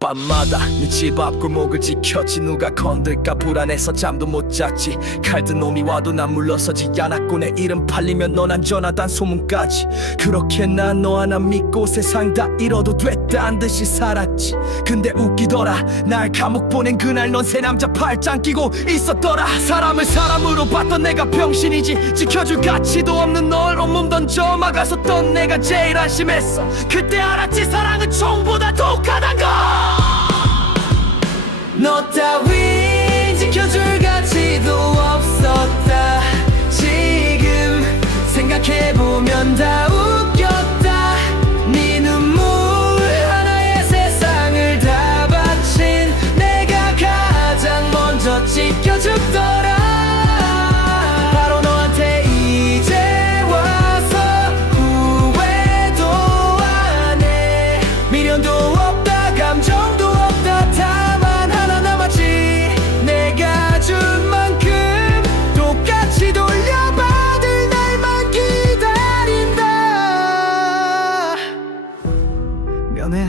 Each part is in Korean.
밤마다 네 집 앞 골목을 지켰지. 누가 건들까 불안해서 잠도 못 잤지. 칼든 놈이 와도 난 물러서지 않았고 내 이름 팔리면 넌 안전하단 소문까지. 그렇게 난 너 하나 믿고 세상 다 잃어도 됐다는 듯이 살았지. 근데 웃기더라 날 감옥 보낸 그날 넌 새 남자 팔짱 끼고 있었더라. 사람을 사람으로 봤던 내가 병신이지. 지켜줄 가치도 없는 널 온몸 던져 막아섰던 내가 제일 안심했어. 그때 알았지 사랑은 총보다 독하단 거너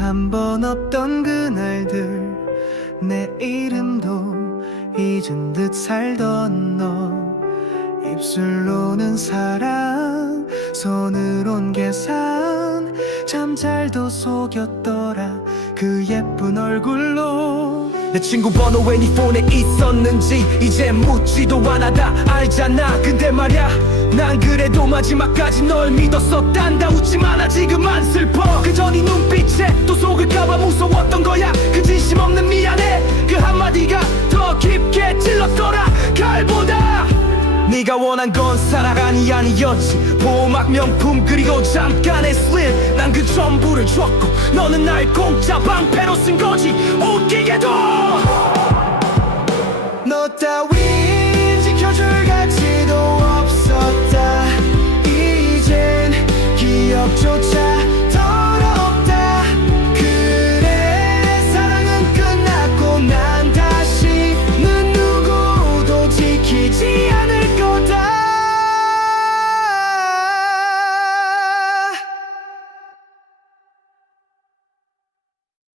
한 번 없던 그날들. 내 이름도 잊은 듯 살던 너. 입술로는 사랑 손으론 계산. 잠잘도 속였더라 그 예쁜 얼굴로. 내 친구 번호 왜 네 폰에 있었는지 이제 묻지도 않아 다. 알잖아. 근데 말야 난 그래도 마지막까지 널 믿었었단다 웃지마 나 지금 안 슬퍼. 그저 네가 원한 건 사랑 아니었지. 보호막 명품 그리고 잠깐의 슬립 난 그 전부를 줬고 너는 날 공짜 방패로 쓴 거지. 웃기게도! 너 따윈 지켜줄 가치도 없었다. 이젠 기억조차